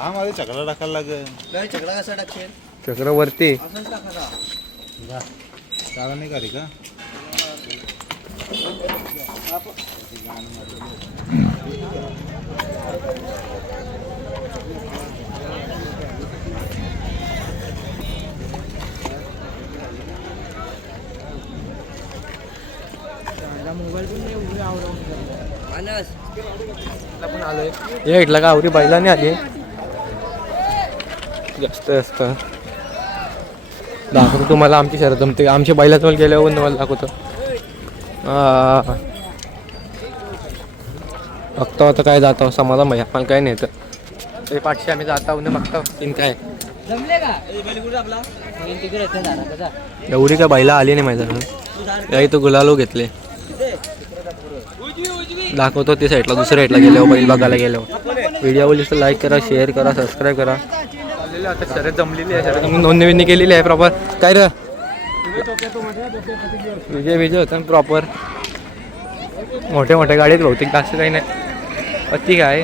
हा मध्ये चक्रा टाकायला लागेल. चक्रा कसा टाकशील? चक्रवर्ती असंच टाकायचा. चाला नाही का रे का पण आलोय हे इथला का आवरी बैलाने आली जास्त जास्त दाखवतो तुम्हाला आमची शर्यत जमते. आमच्या बैलाजवळ गेल्यावर तुम्हाला दाखवतो. बघतो आता काय जातो समाधान भाई आपण काय नाही तर पाठशी आम्ही जाता उन्हे बघतो तीन काय एवढी काय बैला आली नाही माझ्याकडून याही तो गुलालो घेतले. दाखवतो ते साईडला दुसऱ्या साईडला गेल्यावर बैल बघायला गेल्यावर. व्हिडिओ आवडली तर लाईक करा, शेअर करा, सबस्क्राईब करा. आता शर्यत जमलेली आहे. शर्यत नोंदणी केलेली आहे प्रॉपर. काय रे विजय होता प्रॉपर. मोठ्या मोठ्या गाडीत बहुतेक जास्त काही नाही. पत्ती काय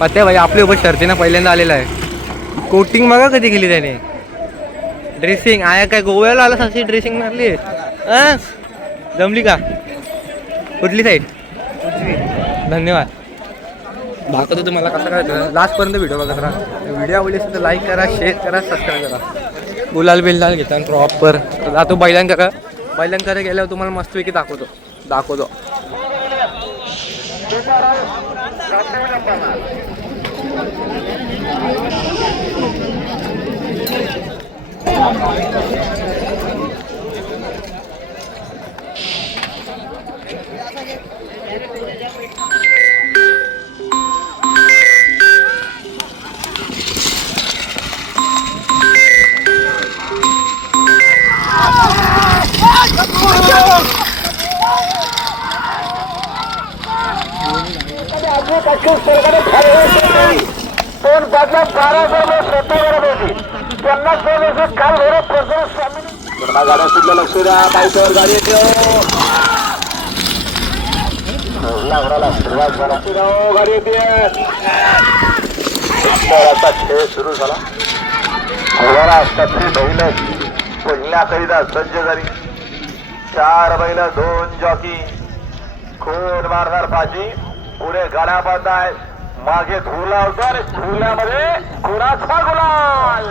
पत्त्या भाई आपल्या उभं शर्तीनं पहिल्यांदा आलेला आहे. कोटिंग बघा कधी केली त्याने. ड्रेसिंग आया काय गोव्याला आला अशी ड्रेसिंग मारली. जमली का? कुठली साईड? धन्यवाद. दाखवतो तुम्हाला कसं करायचं. लास्टपर्यंत व्हिडिओ बघत राहा. व्हिडिओ आवडली असेल तर लाईक करा, शेअर करा, सबस्क्राईब करा. गुलाल बिलाल घेता प्रॉपर जातो बैलांकडे गेल्यावर तुम्हाला मस्तपैकी दाखवतो. गाड्या सुटल्या लक्ष द्या. बाईकवर गाडी येते. गाडी येते. खेळ सुरू झाला. बैल पहिल्या करीता सज्ज झाली. 4 बैल 2 जॉकी. खून मारणार पाची. पुढे गाड्या बांध आहे. मागे धुला होता आणि धुल्यामध्ये कुणाचा गुलाल.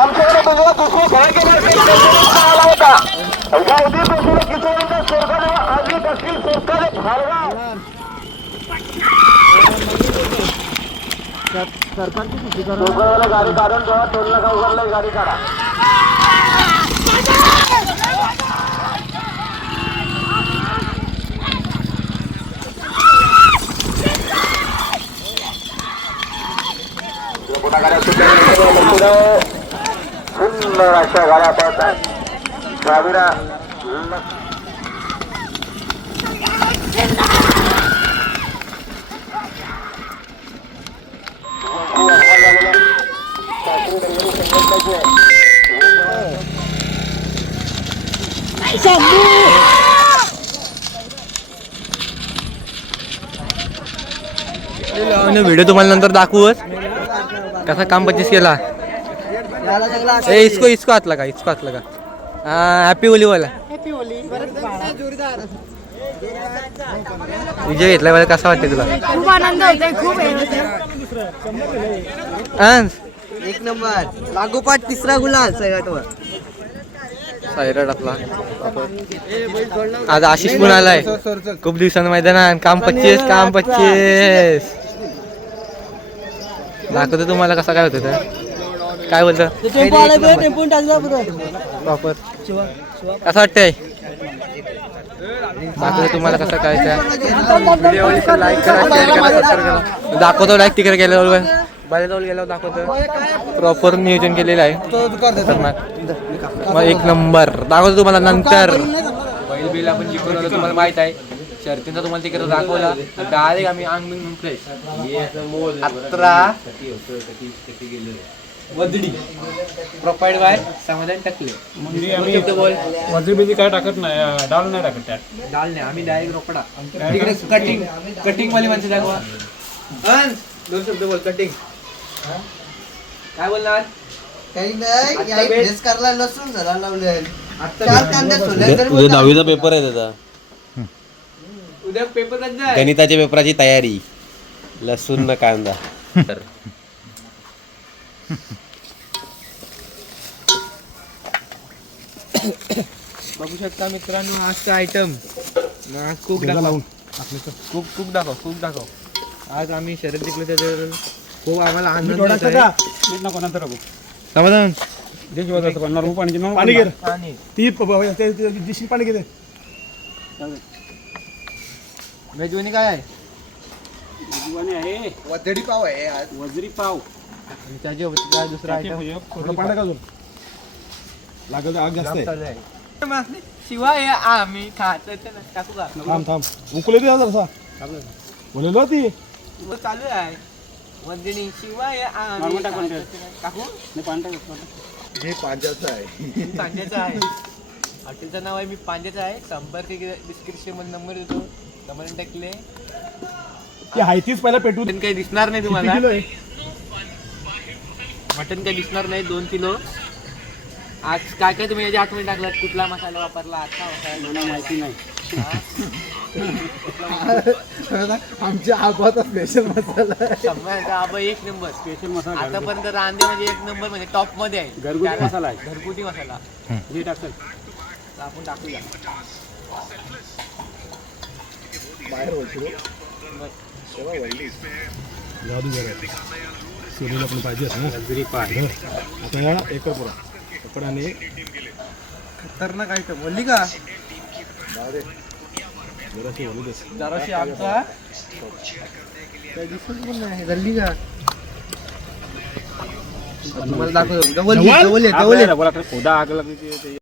आमच्याकडे बघा दुसरं खेळ आला होता. उद्यापासून किशोरीचा सरकारने आधी दक्षिण सरकारने भालगाव गाडी काढून जेव्हा टोलला का उघडला गाडी काढा. गाड्या सुंदर अशा गाड्या पळतात. द्राविडा व्हिडिओ तुम्हाला नंतर दाखवूच कसा काम 25 केला. इसको हातला का हॅपी होली वाला विजय घेतला मला कसा वाटते तुला? खूप आनंद होतोय. खूप एक नंबर लागोपाठ 3रा गुलाल सायराट आपला. आज आशिष पण आलाय खूप दिवसांनी मैदानात. काम 25 दाखवतो तुम्हाला कसा काय होतं ते. काय बोलतं प्रॉपर कसं वाटतंय दाखवतो तुम्हाला कसं काय त्या. व्हिडिओ लाईक करा, शेअर करा, सबस्क्राईब करा. दाखवतो लाईक तिकडे गेल्यावर बाहेरजवळ गेल्यावर दाखवतो. प्रॉपर नियोजन केलेलं आहे. मग एक नंबर दाखवतो तुम्हाला नंतर. बैल बिल आपण जिंकवलं तुम्हाला माहित आहे. शर्तींचा तुम्हाला तिकडे दाखवला डायरेक्ट आम्ही अंग फ्रेश 18 वदडी प्रोपाइड बाय समाधान टाकले. वजरी काय टाकत नाही. डाल नाही टाकत. डाल नाही आम्ही डायरेक्ट रोकडा. तिकडे कटिंग वाली माणसं दाखवा. दोन शब्द बोल कटिंग काय बोलणार काही नाही आता या बेट- ड्रेस करायला लसूण झाला लावले आता चार कांद्या सोडल्या उद्या तरी उद्या दहावीचा पेपर आहे त्याचा उद्या पेपर कधी आहे गणिताच्या पेपराची तयारी लसूण न कांदा बघू शकता मित्रांनो आजचा आयटम कुक दाखव कुक दाखव आज आम्ही शर्यत जिंकलो त्याच्यावर खूप आम्हाला आनंद होत आहे. मीठ नको नंतर टाकू समाधान जे जेव्हा जातं पण नॉर्मल पाणी पाणी घे पाणी ती दिशी पाणी घेते मेजवानी काय आहे जीवाने आहे वदडी पाव आहे आज वजरी पाव आणि त्याच्यावर काय दुसरा आयटम थोडं पाणी का अजून लागल आग जास्त आहे शिवाय आम्ही खात टाकू का थांब उकले दे जरा बोलेलो ती चालू आहे वंदिनी शिवाय आम्ही नॉर्मल टाकून ठेव. टाकू नाही पाणी टाक हे पांजाचं आहे पांड्याचं आहे हॉटेलचं नाव आहे मी पांड्याचं आहे संपर्क डिस्क्रिप्शन मध्ये नंबर देतो कमेंट टाकले ती हायतीच पहिला पेटू मटन काही दिसणार नाही किती तुम्हाला किलो आहे मटन काही दिसणार नाही 2 किलो आज काय काय तुम्ही याच्या आतमध्ये टाकलात कुठला मसाला वापरला आजचा मसाला मला माहिती नाही आमच्या आबाचा स्पेशल मसाला समजा आबा एक नंबर स्पेशल मसाला आतापर्यंत रांदे म्हणजे एक नंबर म्हणजे टॉप मध्ये आहे घरगुती त्याला- मसाला आहे. घरगुती मसाला जे टाकतात तर आपण टाकूया बाहेर वळतो जादू बरं सोनीला पण पाहिजे ना वजरी पाव आता या एकर पुरा कपडाने खतरनाक आयटम बोलली का जराशी बोलू दे जराशी आमचा काय दिसत पण नाही गल्ली का तुम्हाला दाखवतो जवळ ये, जवळ ये, जवळ ये. बोला खोदा आग लागली ते